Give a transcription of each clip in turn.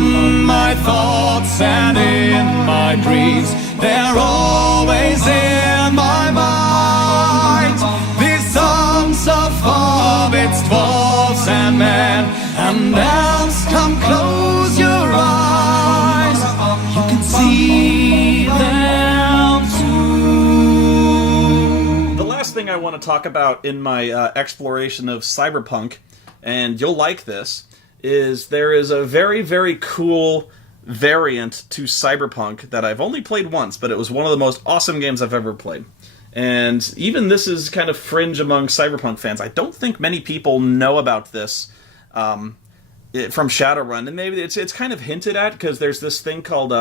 On my thoughts and in my dreams, they're always in my mind. These songs of hobbits, dwarves and men, and elves, come close your eyes. You can see them too. The last thing I want to talk about in my exploration of cyberpunk, and you'll like this, is there is a very, very cool variant to Cyberpunk that I've only played once, but it was one of the most awesome games I've ever played. And even this is kind of fringe among Cyberpunk fans. I don't think many people know about this from Shadowrun, and maybe it's kind of hinted at because there's this thing called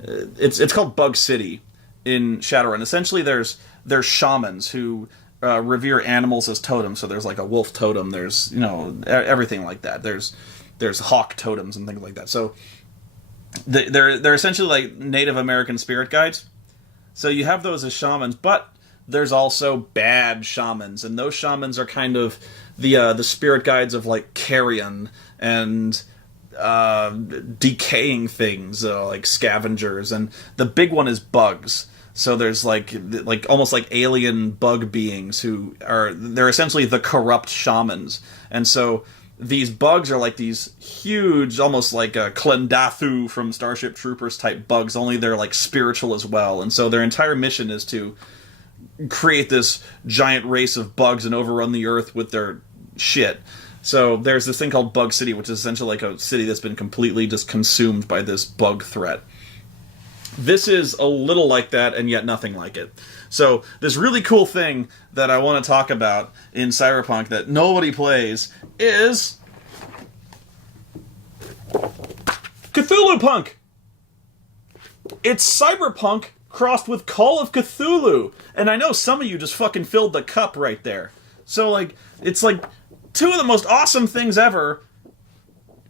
it's called Bug City in Shadowrun. Essentially, there's shamans who revere animals as totems. So there's like a wolf totem. There's everything like that. There's hawk totems and things like that. So they're essentially like Native American spirit guides. So you have those as shamans, but there's also bad shamans, and those shamans are kind of the spirit guides of like carrion and decaying things, like scavengers, and the big one is bugs. So there's like almost like alien bug beings they're essentially the corrupt shamans. And so these bugs are like these huge, almost like a Klendathu from Starship Troopers type bugs, only they're like spiritual as well. And so their entire mission is to create this giant race of bugs and overrun the earth with their shit. So there's this thing called Bug City, which is essentially like a city that's been completely just consumed by this bug threat. This is a little like that, and yet nothing like it. So this really cool thing that I want to talk about in Cyberpunk that nobody plays is Cthulhupunk. It's Cyberpunk crossed with Call of Cthulhu. And I know some of you just fucking filled the cup right there. So, like, it's like two of the most awesome things ever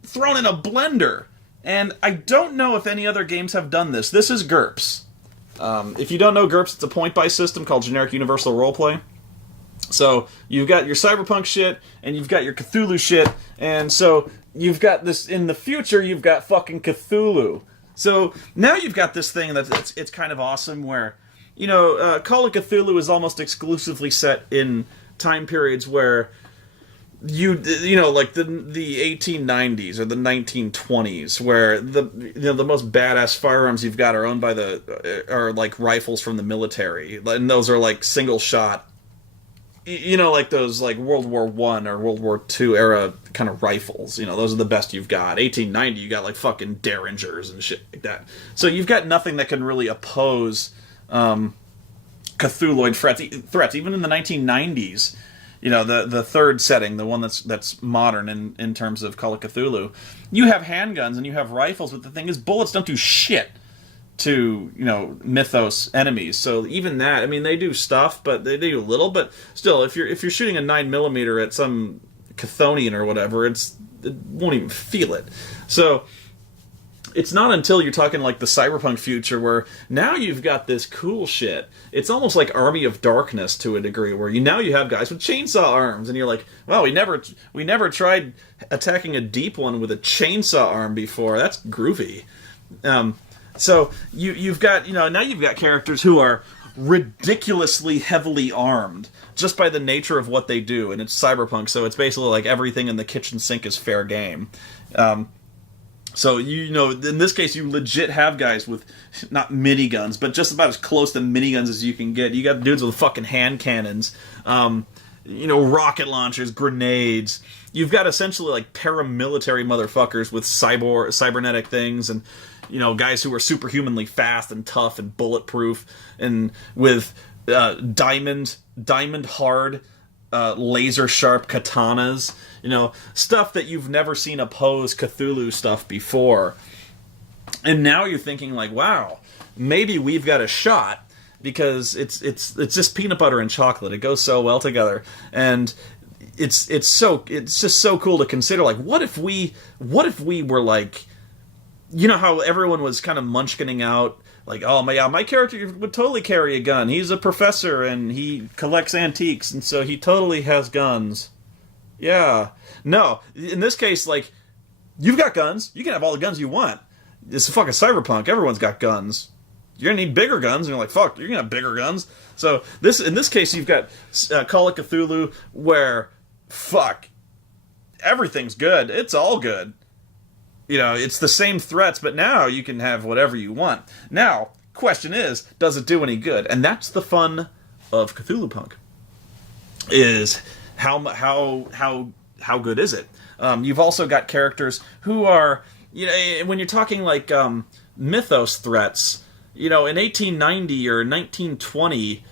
thrown in a blender. And I don't know if any other games have done this. This is GURPS. If you don't know GURPS, it's a point-buy system called Generic Universal Roleplay. So you've got your Cyberpunk shit, and you've got your Cthulhu shit, and so you've got this, in the future, you've got fucking Cthulhu. So now you've got this thing it's kind of awesome where, Call of Cthulhu is almost exclusively set in time periods where like the 1890s or the 1920s, where the most badass firearms you've got are owned by are like rifles from the military, and those are like single shot, like those like World War I or World War II era kind of rifles. Those are the best you've got. 1890, you got like fucking Derringers and shit like that. So you've got nothing that can really oppose Cthulhuid threats. Even in the 1990s. The third setting, the one that's modern in terms of Call of Cthulhu, you have handguns and you have rifles, but the thing is, bullets don't do shit to, mythos enemies. So even that, I mean, they do stuff, but they do little, but still, if you're shooting a 9mm at some Chthonian or whatever, it won't even feel it. So it's not until you're talking like the cyberpunk future where now you've got this cool shit. It's almost like Army of Darkness to a degree, where now you have guys with chainsaw arms, and you're like, well, we never tried attacking a deep one with a chainsaw arm before. That's groovy. So you've got now you've got characters who are ridiculously heavily armed just by the nature of what they do, and it's cyberpunk, so it's basically like everything in the kitchen sink is fair game. So, in this case, you legit have guys with, not miniguns, but just about as close to miniguns as you can get. You got dudes with fucking hand cannons, rocket launchers, grenades. You've got essentially, like, paramilitary motherfuckers with cybernetic things, and, guys who are superhumanly fast and tough and bulletproof, and with diamond hard, laser sharp katanas, stuff that you've never seen oppose Cthulhu stuff before. And now you're thinking like, wow, maybe we've got a shot, because it's just peanut butter and chocolate. It goes so well together, and it's just so cool to consider. Like, what if we were like, how everyone was kind of munchkining out. Like, oh, my character would totally carry a gun. He's a professor, and he collects antiques, and so he totally has guns. Yeah. No, in this case, like, You've got guns. You can have all the guns you want. It's fucking cyberpunk. Everyone's got guns. You're gonna need bigger guns, and you're like, fuck, you're gonna have bigger guns. So in this case, you've got Call of Cthulhu, where fuck, everything's good. It's all good. You know, it's the same threats, but now you can have whatever you want. Now, question is, does it do any good? And that's the fun of Cthulhupunk. Is how good is it? You've also got characters who are, you know, when you're talking like mythos threats, you know, in 1890 or 1920,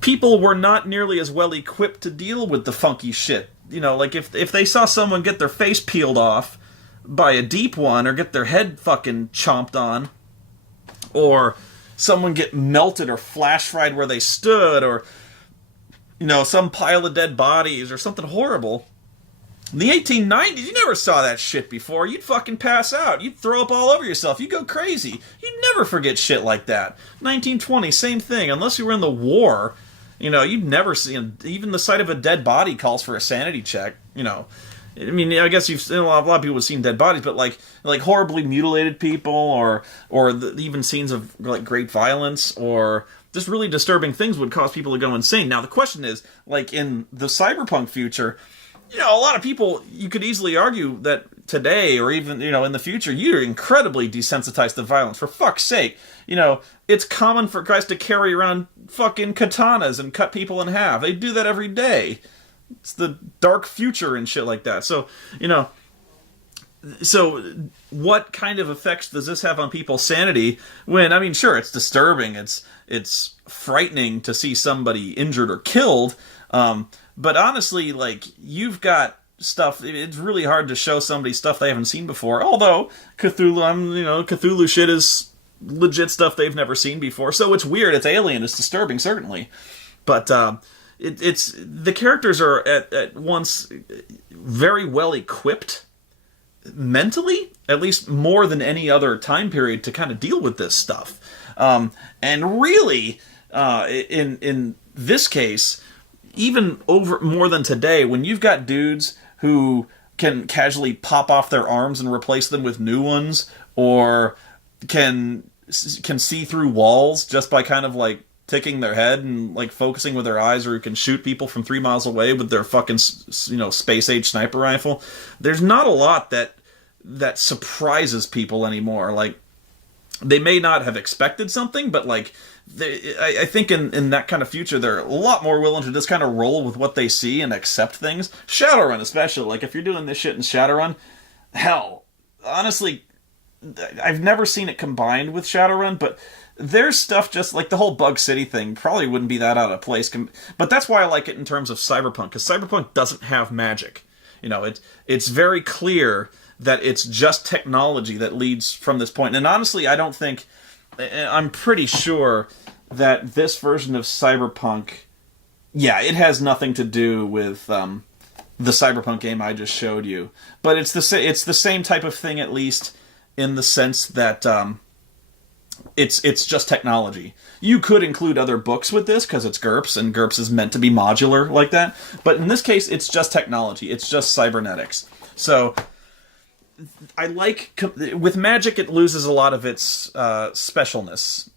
people were not nearly as well equipped to deal with the funky shit. You know, like if they saw someone get their face peeled off by a deep one, or get their head fucking chomped on, or someone get melted or flash fried where they stood, or, you know, some pile of dead bodies or something horrible. In the 1890s, you never saw that shit before. You'd fucking pass out. You'd throw up all over yourself. You'd go crazy. You'd never forget shit like that. 1920, same thing. Unless you were in the war, you know, you'd never see... Even the sight of a dead body calls for a sanity check, you know. I mean, I guess you've seen a lot of people have seen dead bodies, but like horribly mutilated people, or even scenes of like great violence, or just really disturbing things would cause people to go insane. Now the question is, like in the cyberpunk future, you know, a lot of people, you could easily argue that today, or even, you know, in the future, you're incredibly desensitized to violence. For fuck's sake, you know, it's common for guys to carry around fucking katanas and cut people in half. They do that every day. It's the dark future and shit like that. So, you know, so what kind of effects does this have on people's sanity when, I mean, sure, it's disturbing. It's frightening to see somebody injured or killed. But honestly, like, you've got stuff, it's really hard to show somebody stuff they haven't seen before. Although, Cthulhu shit is legit stuff they've never seen before. So it's weird, it's alien, it's disturbing, certainly. But, it's the characters are at once very well equipped mentally, at least more than any other time period, to kind of deal with this stuff. And really, in this case, even over more than today, when you've got dudes who can casually pop off their arms and replace them with new ones, or can see through walls just by kind of like ticking their head and like focusing with their eyes, or who can shoot people from 3 miles away with their fucking, you know, space age sniper rifle. There's not a lot that surprises people anymore. Like, they may not have expected something, but like, I think in that kind of future, they're a lot more willing to just kind of roll with what they see and accept things. Shadowrun especially, like if you're doing this shit in Shadowrun, hell, honestly, I've never seen it combined with Shadowrun, but there's stuff just like the whole Bug City thing probably wouldn't be that out of place. But that's why I like it in terms of Cyberpunk, because Cyberpunk doesn't have magic. You know, it's very clear that it's just technology that leads from this point. And honestly, I'm pretty sure that this version of Cyberpunk, yeah, it has nothing to do with the Cyberpunk game I just showed you. But it's the same type of thing, at least in the sense that it's just technology. You could include other books with this because it's GURPS, and GURPS is meant to be modular like that. But in this case, it's just technology. It's just cybernetics. So I like, with magic, it loses a lot of its specialness.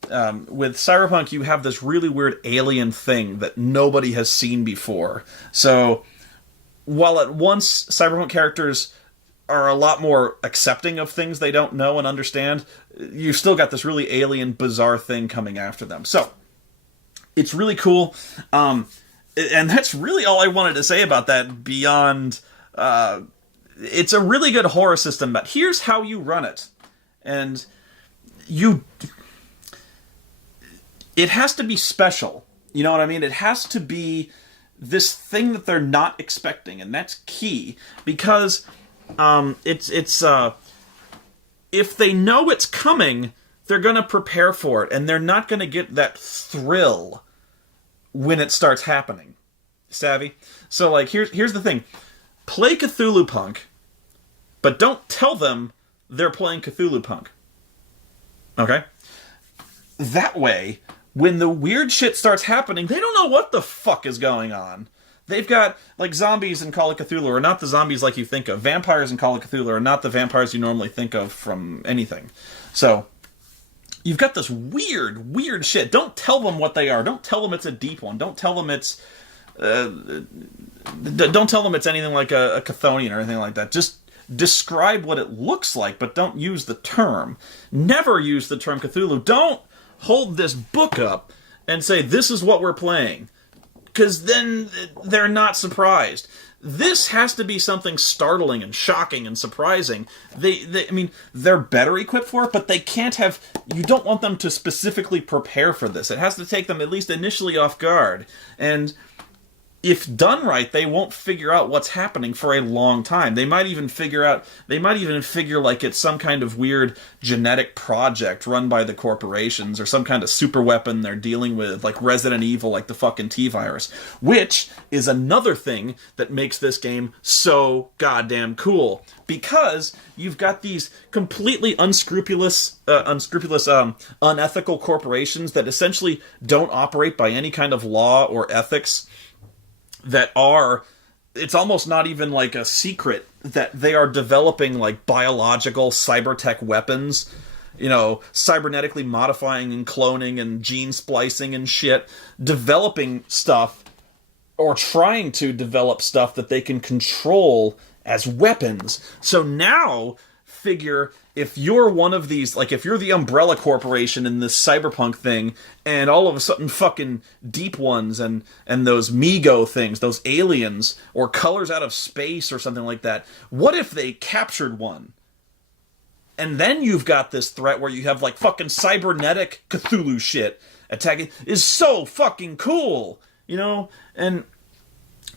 With Cyberpunk, you have this really weird alien thing that nobody has seen before. So while at once Cyberpunk characters are a lot more accepting of things they don't know and understand, you've still got this really alien, bizarre thing coming after them. So it's really cool. And that's really all I wanted to say about that beyond... it's a really good horror system, but here's how you run it. And it has to be special. You know what I mean? It has to be this thing that they're not expecting, and that's key. Because if they know it's coming, they're going to prepare for it, and they're not going to get that thrill when it starts happening. Savvy? So, like, here's the thing. Play Cthulhupunk, but don't tell them they're playing Cthulhupunk. Okay? That way, when the weird shit starts happening, they don't know what the fuck is going on. They've got, like, zombies in Call of Cthulhu are not the zombies like you think of. Vampires in Call of Cthulhu are not the vampires you normally think of from anything. So, you've got this weird shit. Don't tell them what they are. Don't tell them it's a deep one. Don't tell them it's... don't tell them it's anything like a Chthonian or anything like that. Just describe what it looks like, but don't use the term. Never use the term Cthulhu. Don't hold this book up and say, this is what we're playing. Because then they're not surprised. This has to be something startling and shocking and surprising. I mean, they're better equipped for it, but they can't have... You don't want them to specifically prepare for this. It has to take them at least initially off guard. And if done right, they won't figure out what's happening for a long time. They might even figure like it's some kind of weird genetic project run by the corporations, or some kind of super weapon they're dealing with, like Resident Evil, like the fucking T-virus. Which is another thing that makes this game so goddamn cool. Because you've got these completely unscrupulous, unethical corporations that essentially don't operate by any kind of law or ethics, that are, it's almost not even like a secret that they are developing like biological cybertech weapons, you know, cybernetically modifying and cloning and gene splicing and shit, developing stuff, or trying to develop stuff that they can control as weapons. So now, figure, if you're one of these, like if you're the Umbrella Corporation in this cyberpunk thing, and all of a sudden fucking Deep Ones and those Mego things, those aliens, or Colors Out of Space or something like that, what if they captured one? And then you've got this threat where you have like fucking cybernetic Cthulhu shit attacking, is so fucking cool, you know? And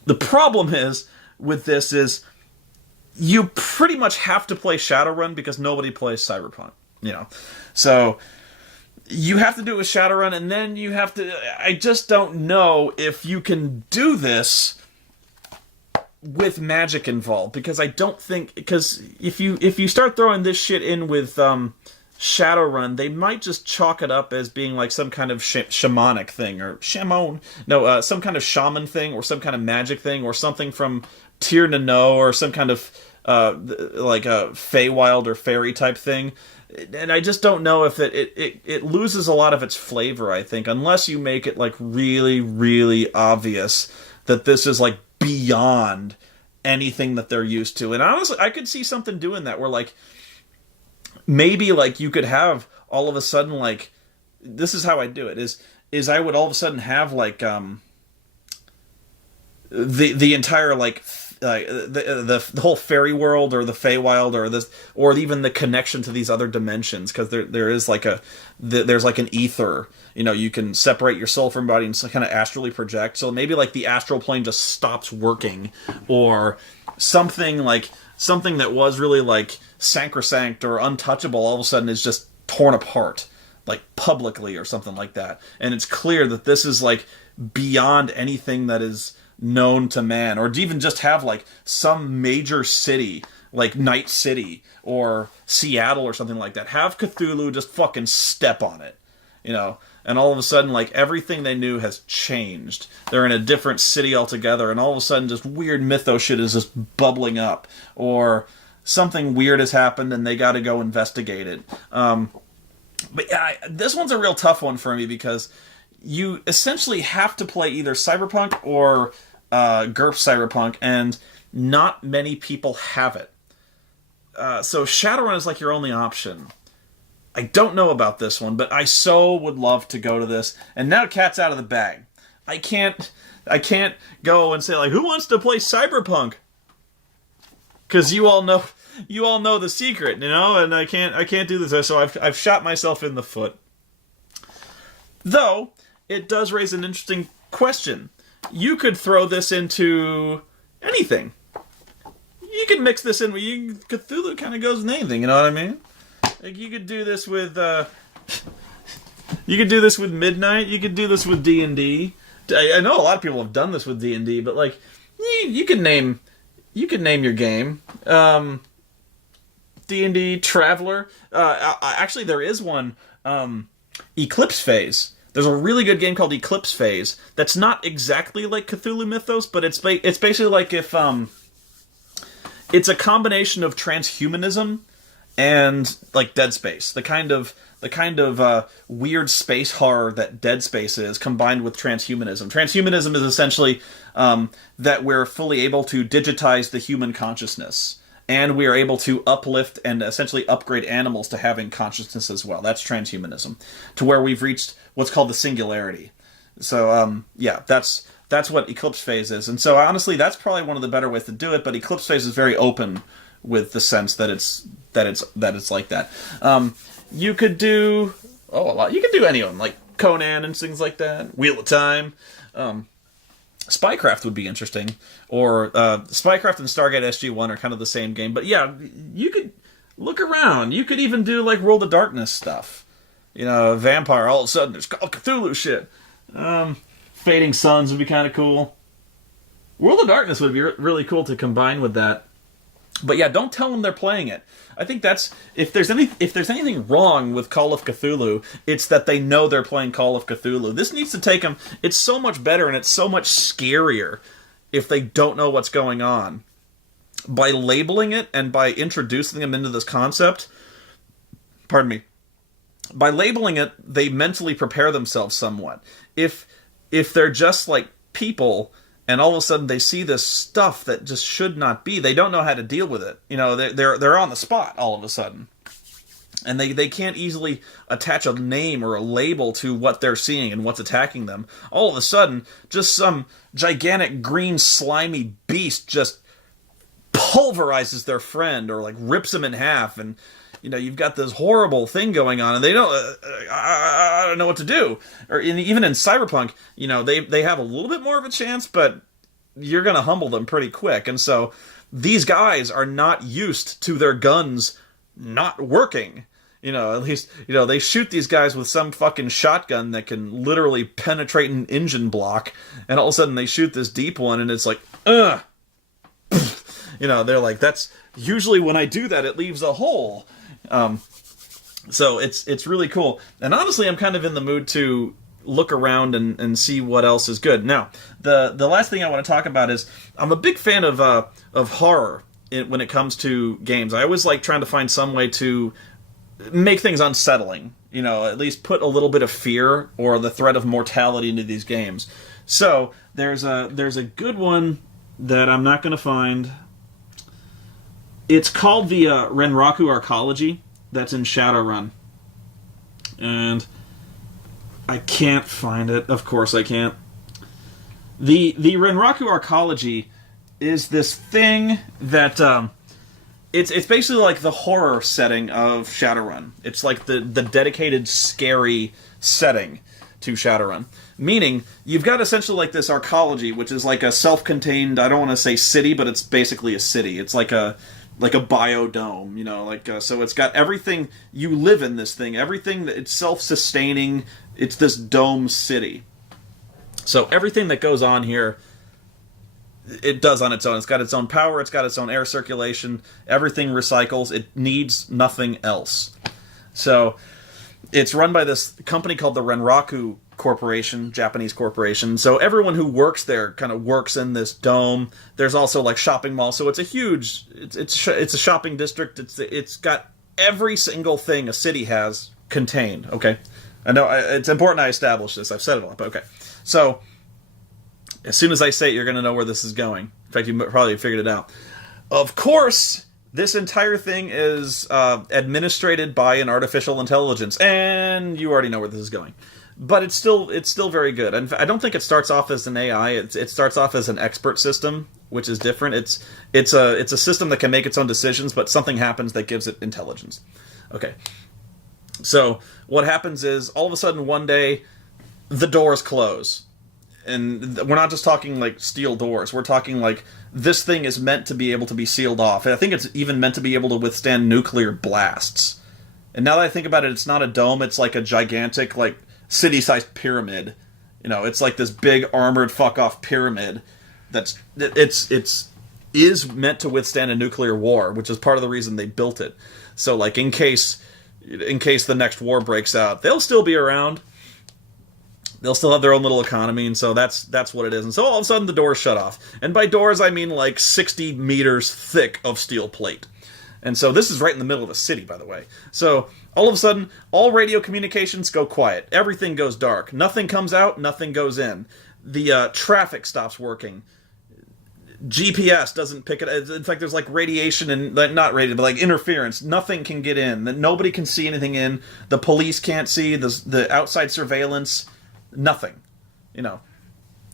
the problem is, with this is, you pretty much have to play Shadowrun because nobody plays Cyberpunk, you know. So you have to do it with Shadowrun, and then you have to... I just don't know if you can do this with magic involved, because I don't think... Because if you start throwing this shit in with Shadowrun, they might just chalk it up as being like some kind of shamanic thing, or some kind of shaman thing, or some kind of magic thing, or something from Tir na No, or some kind of like a Feywild or fairy type thing. And I just don't know if it loses a lot of its flavor, I think, unless you make it like really, really obvious that this is like beyond anything that they're used to. And honestly, I could see something doing that, where like maybe like you could have all of a sudden, like, this is how I do it, is I would all of a sudden have like the entire like the whole fairy world, or the Feywild, or even the connection to these other dimensions, because there is like there's like an ether, you know, you can separate your soul from body and kind of astrally project. So maybe like the astral plane just stops working, or something that was really like sacrosanct or untouchable all of a sudden is just torn apart, like publicly or something like that. And it's clear that this is like beyond anything that is known to man, or even just have like some major city like Night City or Seattle or something like that, have Cthulhu just fucking step on it, you know, and all of a sudden like everything they knew has changed. They're in a different city altogether, and all of a sudden just weird mythos shit is just bubbling up, or something weird has happened and they got to go investigate it. But yeah, this one's a real tough one for me, because you essentially have to play either Cyberpunk or GURPS Cyberpunk, and not many people have it. So Shadowrun is like your only option. I don't know about this one, but I so would love to go to this. And now Cat's out of the bag. I can't go and say like, who wants to play Cyberpunk? Because you all know the secret, you know, and I can't do this. So I've shot myself in the foot. Though it does raise an interesting question. You could throw this into anything. You could mix this in. Cthulhu kind of goes in anything. You know what I mean? Like you could do this with. You could do this with Midnight. You could do this with D&D. I know a lot of people have done this with D&D, but like you could name your game. D&D Traveler. Actually, there is one. Eclipse Phase. There's a really good game called Eclipse Phase that's not exactly like Cthulhu Mythos, but it's basically like if it's a combination of transhumanism and like Dead Space, the kind of weird space horror that Dead Space is, combined with transhumanism. Transhumanism is essentially that we're fully able to digitize the human consciousness, and we are able to uplift and essentially upgrade animals to having consciousness as well. That's transhumanism, to where we've reached what's called the singularity. So yeah, that's what Eclipse Phase is. And so honestly, that's probably one of the better ways to do it. But Eclipse Phase is very open with the sense that it's like that. You could do a lot. You could do any of them, like Conan and things like that. Wheel of Time. Spycraft would be interesting, or Spycraft and Stargate SG-1 are kind of the same game. But yeah, you could look around. You could even do like World of Darkness stuff. You know, vampire. All of a sudden, there's Call of Cthulhu shit. Fading Suns would be kind of cool. World of Darkness would be really cool to combine with that. But yeah, don't tell them they're playing it. I think that's if there's anything wrong with Call of Cthulhu, it's that they know they're playing Call of Cthulhu. This needs to take them. It's so much better and it's so much scarier if they don't know what's going on. By labeling it and by introducing them into this concept, pardon me, by labeling it, they mentally prepare themselves somewhat. If they're just like people, and all of a sudden they see this stuff that just should not be, they don't know how to deal with it. You know, they're on the spot all of a sudden. And they can't easily attach a name or a label to what they're seeing and what's attacking them. All of a sudden, just some gigantic green slimy beast just pulverizes their friend or like rips him in half, and you know, you've got this horrible thing going on, and they don't, I don't know what to do. Or even in Cyberpunk, you know, they have a little bit more of a chance, but you're going to humble them pretty quick. And so these guys are not used to their guns not working. You know, at least, you know, they shoot these guys with some fucking shotgun that can literally penetrate an engine block, and all of a sudden they shoot this deep one, and it's like, ugh. You know, they're like, that's usually when I do that, it leaves a hole. So it's really cool. And honestly, I'm kind of in the mood to look around and see what else is good. Now, the last thing I want to talk about is I'm a big fan of horror when it comes to games. I always like trying to find some way to make things unsettling. You know, at least put a little bit of fear or the threat of mortality into these games. So there's a good one that I'm not going to find. It's called the Renraku Arcology. That's in Shadowrun. And I can't find it. Of course I can't. The Renraku Arcology is this thing that it's basically like the horror setting of Shadowrun. It's like the dedicated scary setting to Shadowrun. Meaning, you've got essentially like this arcology, which is like a self-contained, I don't want to say city, but it's basically a city. It's like a biodome, you know, like so it's got everything. You live in this thing, everything that it's self-sustaining. It's this dome city. So everything that goes on here, it does on its own. It's got its own power. It's got its own air circulation. Everything recycles. It needs nothing else. So it's run by this company called the Renraku Corporation, Japanese corporation. So everyone who works there kind of works in this dome. There's also like shopping malls. So it's a huge, it's a shopping district. It's got every single thing a city has contained. Okay, I know it's important I establish this. I've said it all, but okay. So as soon as I say it, you're going to know where this is going. In fact, you probably figured it out. Of course, this entire thing is administrated by an artificial intelligence, and you already know where this is going. But it's still very good. And I don't think it starts off as an AI. It starts off as an expert system, which is different. It's a system that can make its own decisions, but something happens that gives it intelligence. Okay. So what happens is all of a sudden one day the doors close. And we're not just talking like steel doors. We're talking like this thing is meant to be able to be sealed off. I think it's even meant to be able to withstand nuclear blasts. And now that I think about it, it's not a dome. It's like a gigantic like city-sized pyramid. You know, it's like this big armored fuck-off pyramid that's is meant to withstand a nuclear war, which is part of the reason they built it. So, like, in case the next war breaks out, they'll still be around. They'll still have their own little economy, and so that's what it is. And so all of a sudden the doors shut off. And by doors, I mean like 60 meters thick of steel plate. And so this is right in the middle of a city, by the way. So all of a sudden, all radio communications go quiet. Everything goes dark. Nothing comes out, nothing goes in. The traffic stops working. GPS doesn't pick it. In fact, there's like radiation and not radiation, but like interference. Nothing can get in. Nobody can see anything in. The police can't see. The outside surveillance. Nothing. You know.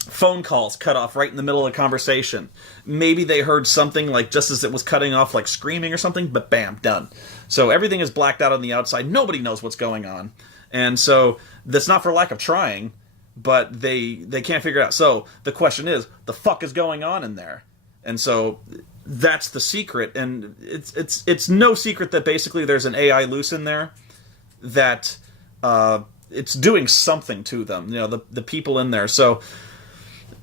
Phone calls cut off right in the middle of the conversation. Maybe they heard something like just as it was cutting off, like screaming or something, but bam, done. So everything is blacked out on the outside. Nobody knows what's going on. And so that's not for lack of trying, but they can't figure it out. So the question is, the fuck is going on in there? And so that's the secret. And it's no secret that basically there's an AI loose in there that it's doing something to them. You know, the people in there. So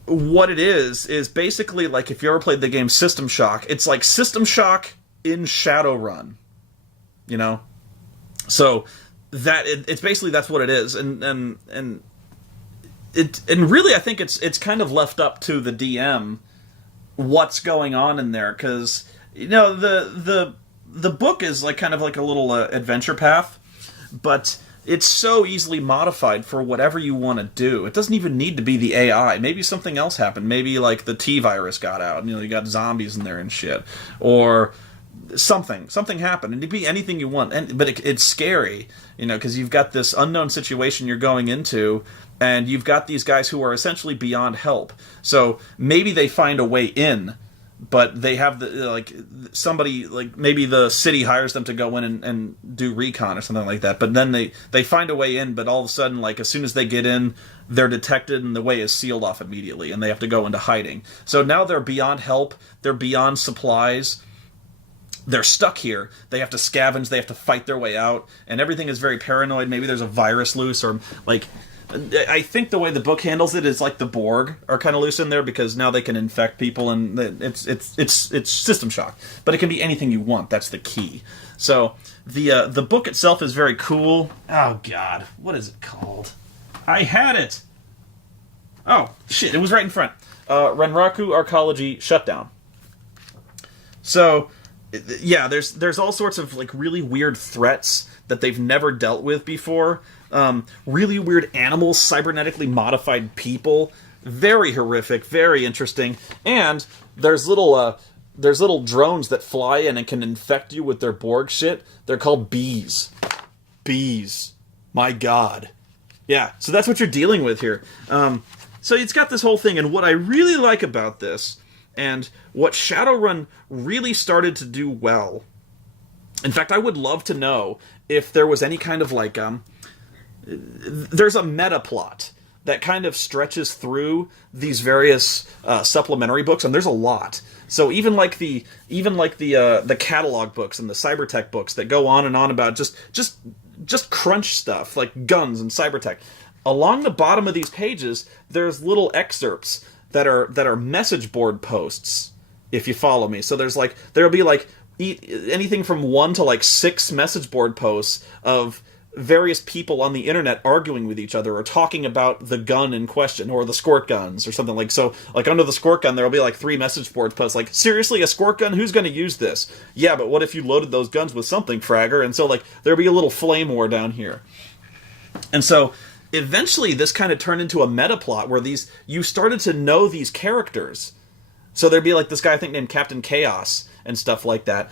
what it is basically like if you ever played the game System Shock, it's like System Shock in Shadowrun, you know. So it's basically that's what it is, and really I think it's kind of left up to the DM what's going on in there, because you know the book is like kind of like a little adventure path, but it's so easily modified for whatever you want to do. It doesn't even need to be the AI. Maybe something else happened. Maybe like the T virus got out. You know, you got zombies in there and shit, or something happened. And it'd be anything you want. But it's scary, you know, because you've got this unknown situation you're going into, and you've got these guys who are essentially beyond help. So maybe they find a way in. But they have somebody, like maybe the city hires them to go in and do recon or something like that. But then they find a way in, but all of a sudden, like as soon as they get in, they're detected and the way is sealed off immediately, and they have to go into hiding. So now they're beyond help, they're beyond supplies, they're stuck here. They have to scavenge, they have to fight their way out, and everything is very paranoid. Maybe there's a virus loose, or like I think the way the book handles it is like the Borg are kind of loose in there, because now they can infect people, and it's System Shock. But it can be anything you want. That's the key. So the book itself is very cool. Oh God, what is it called? I had it. Oh shit, it was right in front. Renraku Arcology Shutdown. So yeah, there's all sorts of like really weird threats that they've never dealt with before. Really weird animals, cybernetically modified people, very horrific, very interesting. And there's little drones that fly in and can infect you with their Borg shit. They're called bees. Bees. My God. Yeah, so that's what you're dealing with here. So it's got this whole thing, and what I really like about this, and what Shadowrun really started to do well. In fact, I would love to know if there was any kind of like there's a meta plot that kind of stretches through these various supplementary books, and there's a lot. So even like the catalog books and the cybertech books that go on and on about just crunch stuff like guns and cybertech. Along the bottom of these pages, there's little excerpts that are message board posts, if you follow me. So there'll be like anything from 1 to like 6 message board posts of various people on the internet arguing with each other or talking about the gun in question or the squirt guns or something like. So like under the squirt gun there'll be like 3 message board posts like, seriously, a squirt gun? Who's going to use this? Yeah, but what if you loaded those guns with something, Fragger? And so like there'll be a little flame war down here. And so eventually this kind of turned into a meta plot where you started to know these characters. So there'd be like this guy I think named Captain Chaos and stuff like that.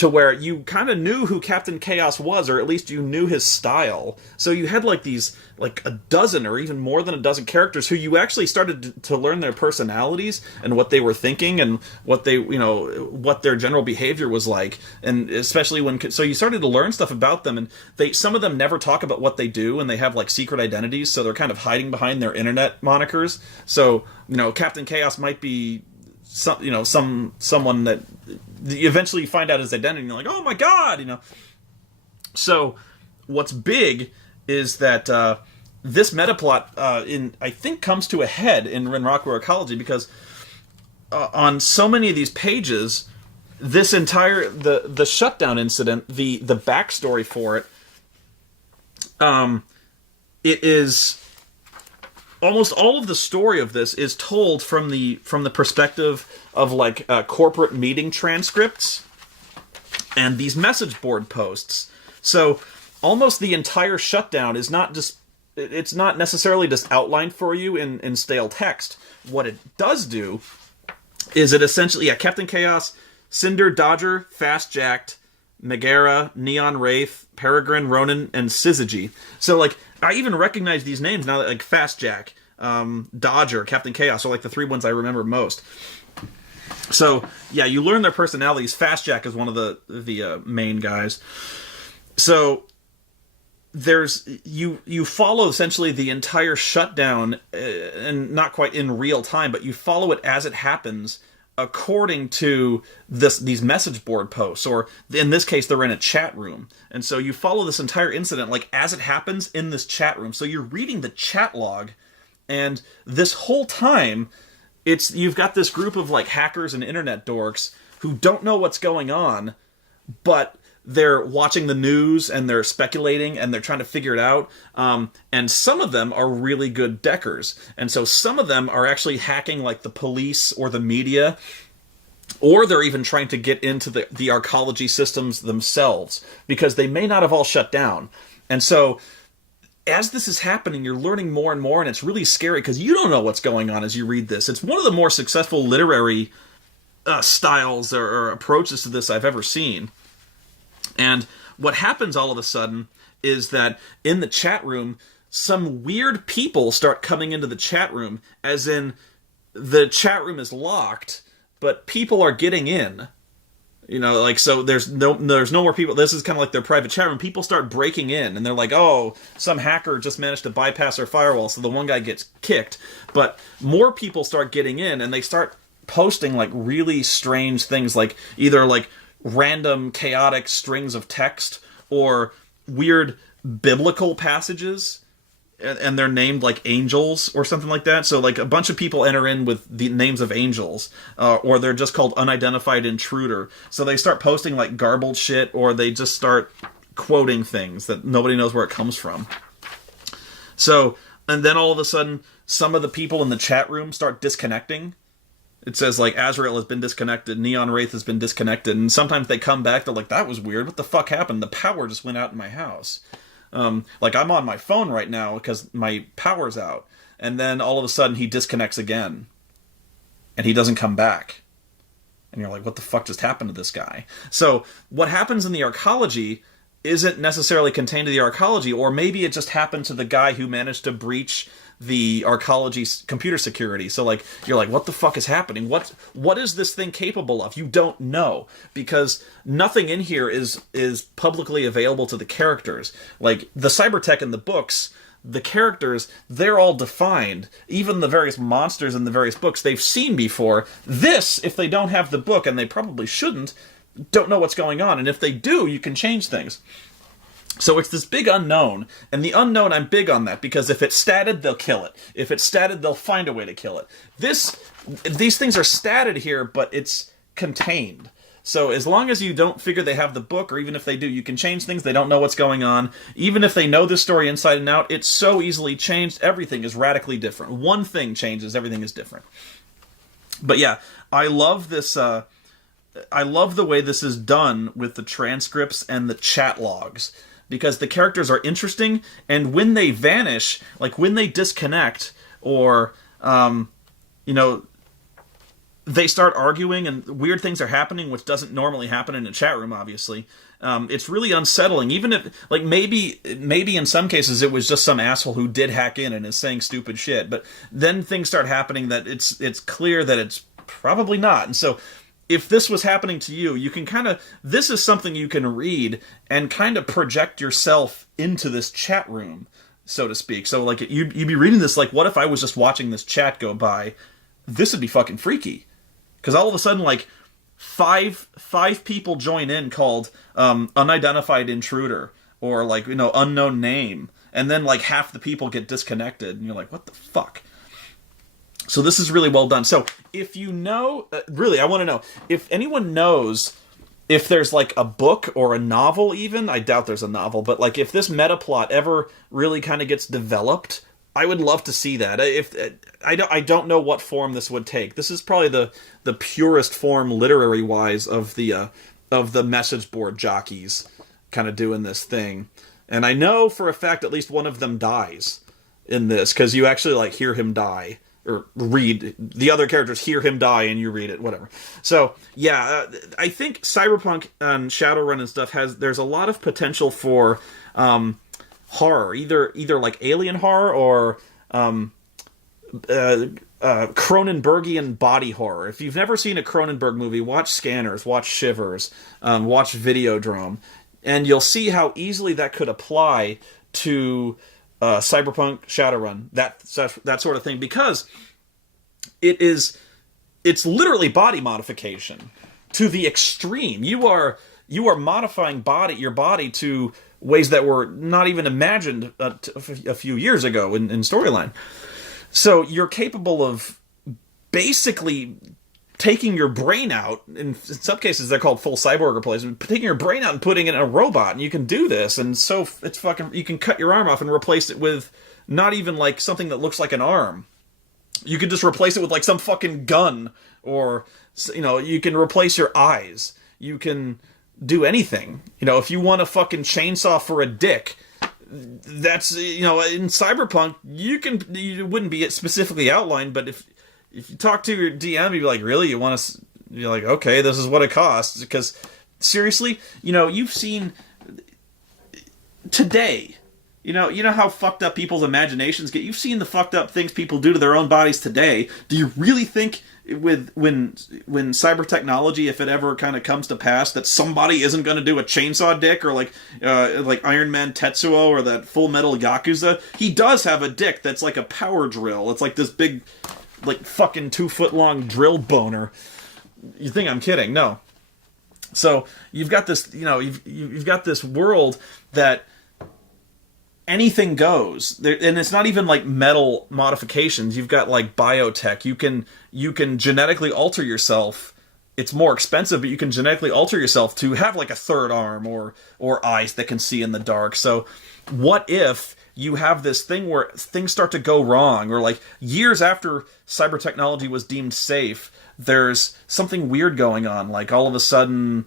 To where you kind of knew who Captain Chaos was, or at least you knew his style. So you had like these, like a dozen or even more than a dozen characters who you actually started to learn their personalities and what they were thinking and what their general behavior was like. And especially so you started to learn stuff about them, and some of them never talk about what they do, and they have like secret identities, so they're kind of hiding behind their internet monikers. So, Captain Chaos might be someone that eventually you find out his identity and you're like, oh my God, So what's big is that this metaplot I think comes to a head in Renraku Arcology, because on so many of these pages, this entire the shutdown incident, the backstory for it, it is almost all of the story of this is told from the perspective of like corporate meeting transcripts and these message board posts. So almost the entire shutdown is not just, it's not necessarily just outlined for you in stale text. What it does do is it essentially, Captain Chaos, Cinder, Dodger, Fast Jacked, Megara, Neon Wraith, Peregrine, Ronan, and Syzygy. So, like, I even recognize these names now, like Fast Jack, Dodger, Captain Chaos are like the 3 ones I remember most. So, yeah, you learn their personalities. Fast Jack is one of the main guys. So, there's you follow essentially the entire shutdown, and not quite in real time, but you follow it as it happens according to these message board posts, or in this case they're in a chat room, and so you follow this entire incident like as it happens in this chat room. So you're reading the chat log, and this whole time you've got this group of like hackers and internet dorks who don't know what's going on, but they're watching the news and they're speculating and they're trying to figure it out. And some of them are really good deckers. And so some of them are actually hacking like the police or the media, or they're even trying to get into the arcology systems themselves, because they may not have all shut down. And so as this is happening, you're learning more and more, and it's really scary because you don't know what's going on as you read this. It's one of the more successful literary styles or approaches to this I've ever seen. And what happens all of a sudden is that in the chat room, some weird people start coming into the chat room, as in the chat room is locked, but people are getting in. You know, like, so there's no more people. This is kind of like their private chat room. People start breaking in, and they're like, oh, some hacker just managed to bypass our firewall, so the one guy gets kicked. But more people start getting in, and they start posting, like, really strange things, like, either, like, random chaotic strings of text or weird biblical passages, and they're named like angels or something like that. So like a bunch of people enter in with the names of angels, or they're just called unidentified intruder. So they start posting like garbled shit, or they just start quoting things that nobody knows where it comes from. So, and then all of a sudden some of the people in the chat room start disconnecting. It says, like, Azrael has been disconnected, Neon Wraith has been disconnected, and sometimes they come back, they're like, that was weird, what the fuck happened? The power just went out in my house. Like, I'm on my phone right now because my power's out, and then all of a sudden he disconnects again, and he doesn't come back. And you're like, what the fuck just happened to this guy? So, what happens in the arcology isn't necessarily contained to the arcology, or maybe it just happened to the guy who managed to breach the arcology computer security. So like, you're like, what the fuck is happening? What is this thing capable of? You don't know, because nothing in here is publicly available to the characters. Like the cybertech in the books, the characters, they're all defined. Even the various monsters in the various books they've seen before. This, if they don't have the book, and they probably shouldn't, don't know what's going on. And if they do, you can change things. So it's this big unknown, and the unknown, I'm big on that, because if it's statted, they'll kill it. If it's statted, they'll find a way to kill it. These things are statted here, but it's contained. So as long as you don't figure they have the book, or even if they do, you can change things, they don't know what's going on. Even if they know this story inside and out, it's so easily changed, everything is radically different. One thing changes, everything is different. But yeah, I love this, I love the way this is done with the transcripts and the chat logs, because the characters are interesting, and when they vanish, like when they disconnect, or, you know, they start arguing and weird things are happening, which doesn't normally happen in a chat room, obviously. It's really unsettling, even if, like, maybe in some cases it was just some asshole who did hack in and is saying stupid shit, but then things start happening that it's clear that it's probably not. And so if this was happening to you, you can kind of, this is something you can read and kind of project yourself into this chat room, so to speak. So, like, you'd be reading this, like, what if I was just watching this chat go by? This would be fucking freaky. Because all of a sudden, like, five people join in called unidentified intruder, or, like, you know, unknown name, and then, like, half the people get disconnected, and you're like, what the fuck? So this is really well done. So if you know, really, I want to know, if anyone knows if there's like a book or a novel even, I doubt there's a novel, but like if this meta plot ever really kind of gets developed, I would love to see that. If I don't know what form this would take. This is probably the purest form, literary wise, of the message board jockeys kind of doing this thing. And I know for a fact at least one of them dies in this, because you actually like hear him die, or read the other characters hear him die and you read it, whatever. So yeah, I think Cyberpunk and Shadowrun and stuff there's a lot of potential for horror, either like alien horror or Cronenbergian body horror. If you've never seen a Cronenberg movie, watch Scanners, watch Shivers, watch Videodrome, and you'll see how easily that could apply to Cyberpunk, Shadowrun, that sort of thing, because it's literally body modification to the extreme. You are modifying your body to ways that were not even imagined a few years ago in storyline. So you're capable of basically taking your brain out. In some cases, they're called full cyborg replacement. Taking your brain out and putting it in a robot, and you can do this. And so it's fucking. You can cut your arm off and replace it with not even like something that looks like an arm. You could just replace it with like some fucking gun, or you can replace your eyes. You can do anything. If you want a fucking chainsaw for a dick, that's in Cyberpunk you wouldn't be specifically outlined, but if you talk to your DM, you'd be like, really, you want to? You're like, okay, this is what it costs. Because seriously, you've seen today. You know how fucked up people's imaginations get. You've seen the fucked up things people do to their own bodies today. Do you really think when cyber technology, if it ever kind of comes to pass, that somebody isn't going to do a chainsaw dick, or like Iron Man Tetsuo or that Full Metal Yakuza? He does have a dick that's like a power drill. It's like this big, like fucking 2-foot long drill boner. You think I'm kidding? No. So you've got this, you've got this world that anything goes there, and it's not even like metal modifications. You've got like biotech. You can genetically alter yourself. It's more expensive, but you can genetically alter yourself to have like a third arm or eyes that can see in the dark. So what if you have this thing where things start to go wrong, or like years after cyber technology was deemed safe, there's something weird going on, like all of a sudden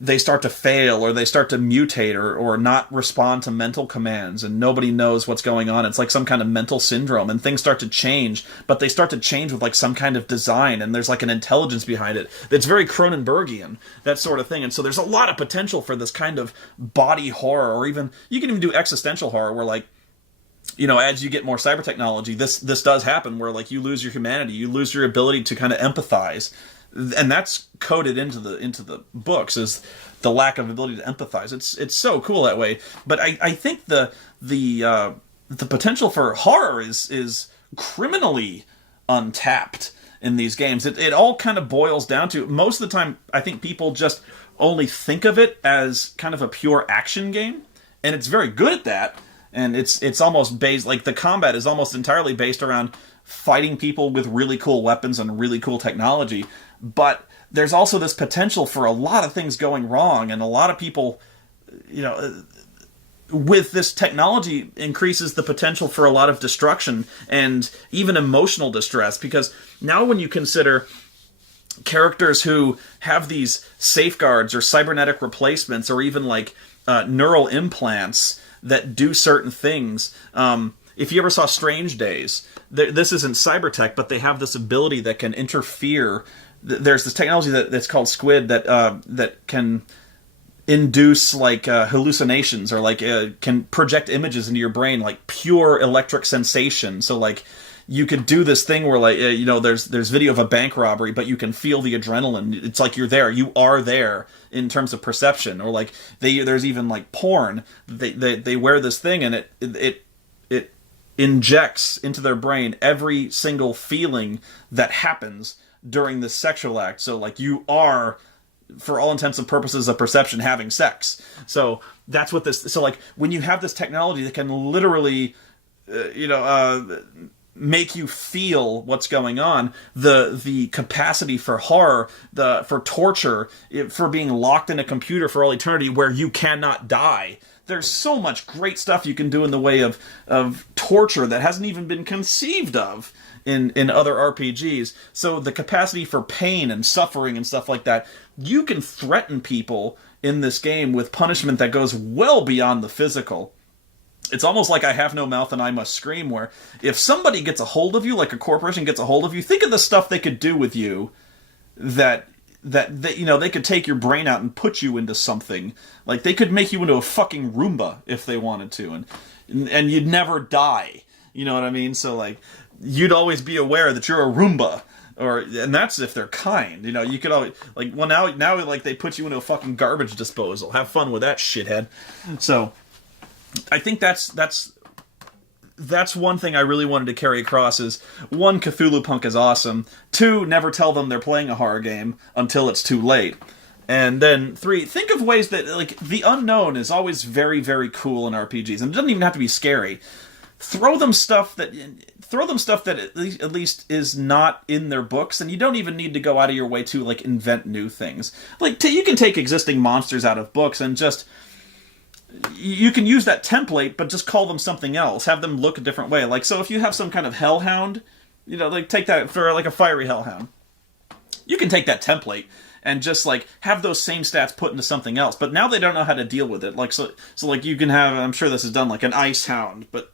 they start to fail, or they start to mutate, or not respond to mental commands, and nobody knows what's going on. It's like some kind of mental syndrome, and things start to change, but they start to change with like some kind of design, and there's like an intelligence behind it. It's very Cronenbergian, that sort of thing. And so there's a lot of potential for this kind of body horror, or even, you can even do existential horror, where like, as you get more cyber technology, this does happen, where like you lose your humanity, you lose your ability to kind of empathize. And that's coded into the books, is the lack of ability to empathize. It's so cool that way. But I think the potential for horror is criminally untapped in these games. It all kind of boils down to, most of the time, I think people just only think of it as kind of a pure action game, and it's very good at that. And it's almost based, like the combat is almost entirely based around fighting people with really cool weapons and really cool technology. But there's also this potential for a lot of things going wrong, and a lot of people, with this technology, increases the potential for a lot of destruction and even emotional distress. Because now when you consider characters who have these safeguards or cybernetic replacements, or even like neural implants that do certain things, if you ever saw Strange Days, this isn't cybertech, but they have this ability that can interfere. There's this technology that's called Squid that can induce like hallucinations, or like can project images into your brain, like pure electric sensation. So like you could do this thing where like there's video of a bank robbery, but you can feel the adrenaline. It's like you're there. You are there in terms of perception. Or like there's even like porn. They wear this thing, and it injects into their brain every single feeling that happens during this sexual act. So like you are, for all intents and purposes of perception, having sex. So that's what this. So like when you have this technology that can literally, make you feel what's going on. The capacity for horror, for torture, for being locked in a computer for all eternity where you cannot die. There's so much great stuff you can do in the way of torture that hasn't even been conceived of in other RPGs. So the capacity for pain and suffering and stuff like that, you can threaten people in this game with punishment that goes well beyond the physical. It's almost like I have no mouth and I must scream, where if somebody gets a hold of you, like a corporation gets a hold of you, think of the stuff they could do with you that they could take your brain out and put you into something. Like, they could make you into a fucking Roomba if they wanted to, and you'd never die. You know what I mean? So, like, you'd always be aware that you're a Roomba. And that's if they're kind. You know, you could always, like, well, now like, they put you into a fucking garbage disposal. Have fun with that, shithead. So, I think that's one thing I really wanted to carry across is, 1, Cthulhupunk is awesome. 2, never tell them they're playing a horror game until it's too late. And then 3, think of ways that, like, the unknown is always very, very cool in RPGs. And it doesn't even have to be scary. Throw them stuff that at least is not in their books, and you don't even need to go out of your way to, like, invent new things. Like, you can take existing monsters out of books and just... You can use that template, but just call them something else. Have them look a different way. Like, so if you have some kind of hellhound, like, take that for, like, a fiery hellhound. You can take that template and just, like, have those same stats put into something else. But now they don't know how to deal with it. Like, so like, you can have, I'm sure this is done, like, an ice hound, but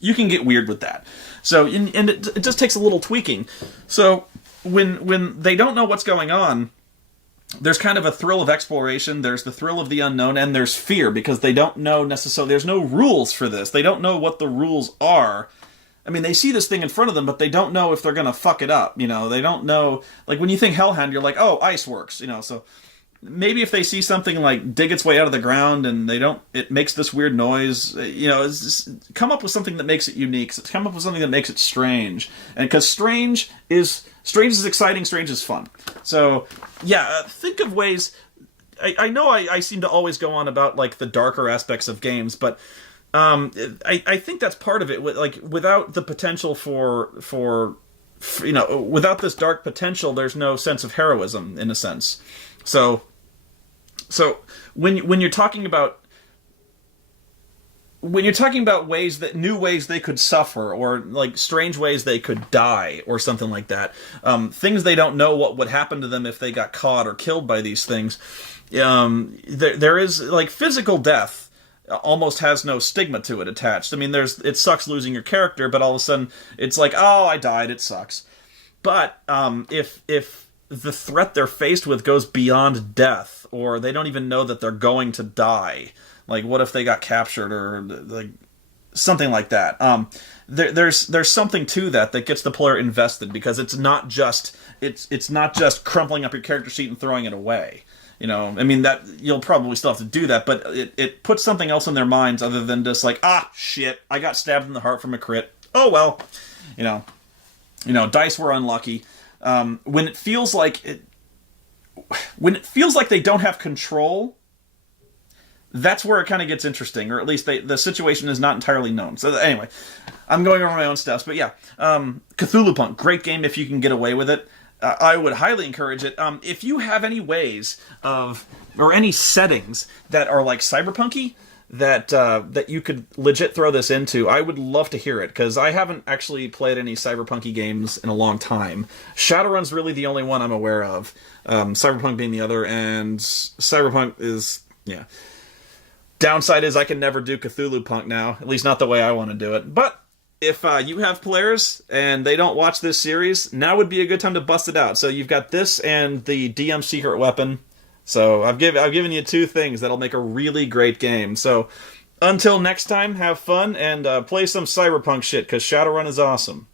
you can get weird with that. So, and it just takes a little tweaking. So, when they don't know what's going on, there's kind of a thrill of exploration, there's the thrill of the unknown, and there's fear, because they don't know necessarily, there's no rules for this. They don't know what the rules are. I mean, they see this thing in front of them, but they don't know if they're going to fuck it up, They don't know, like, when you think Hellhound, you're like, oh, ice works, so... Maybe if they see something like dig its way out of the ground and it makes this weird noise, it's just, come up with something that makes it unique. So come up with something that makes it strange. And because strange is exciting, strange is fun. So, yeah, think of ways. I know I seem to always go on about, like, the darker aspects of games, but I think that's part of it. Like, without the potential for without this dark potential, there's no sense of heroism, in a sense. So when you're talking about new ways they could suffer, or, like, strange ways they could die, or something like that, things they don't know what would happen to them if they got caught or killed by these things, there is, like, physical death almost has no stigma to it attached. I mean, it sucks losing your character, but all of a sudden it's like, oh, I died, it sucks. But if the threat they're faced with goes beyond death, or they don't even know that they're going to die. Like, what if they got captured, or, like, something like that. There's something to that gets the player invested, because it's not just crumpling up your character sheet and throwing it away. I mean, that you'll probably still have to do that, but it puts something else in their minds other than just like, shit, I got stabbed in the heart from a crit. Oh well, dice were unlucky. When it feels like they don't have control, that's where it kind of gets interesting, or at least the situation is not entirely known. So anyway, I'm going over my own stuff, but yeah, Cthulhupunk, great game if you can get away with it. I would highly encourage it. If you have any ways or any settings that are, like, cyberpunky, that you could legit throw this into, I would love to hear it, because I haven't actually played any cyberpunky games in a long time. Shadowrun's really the only one I'm aware of, Cyberpunk being the other, and Cyberpunk is, yeah. Downside is I can never do Cthulhupunk now, at least not the way I want to do it. But if you have players and they don't watch this series, now would be a good time to bust it out. So you've got this and the DM Secret Weapon. So I've given you 2 things that'll make a really great game. So until next time, have fun and play some cyberpunk shit, because Shadowrun is awesome.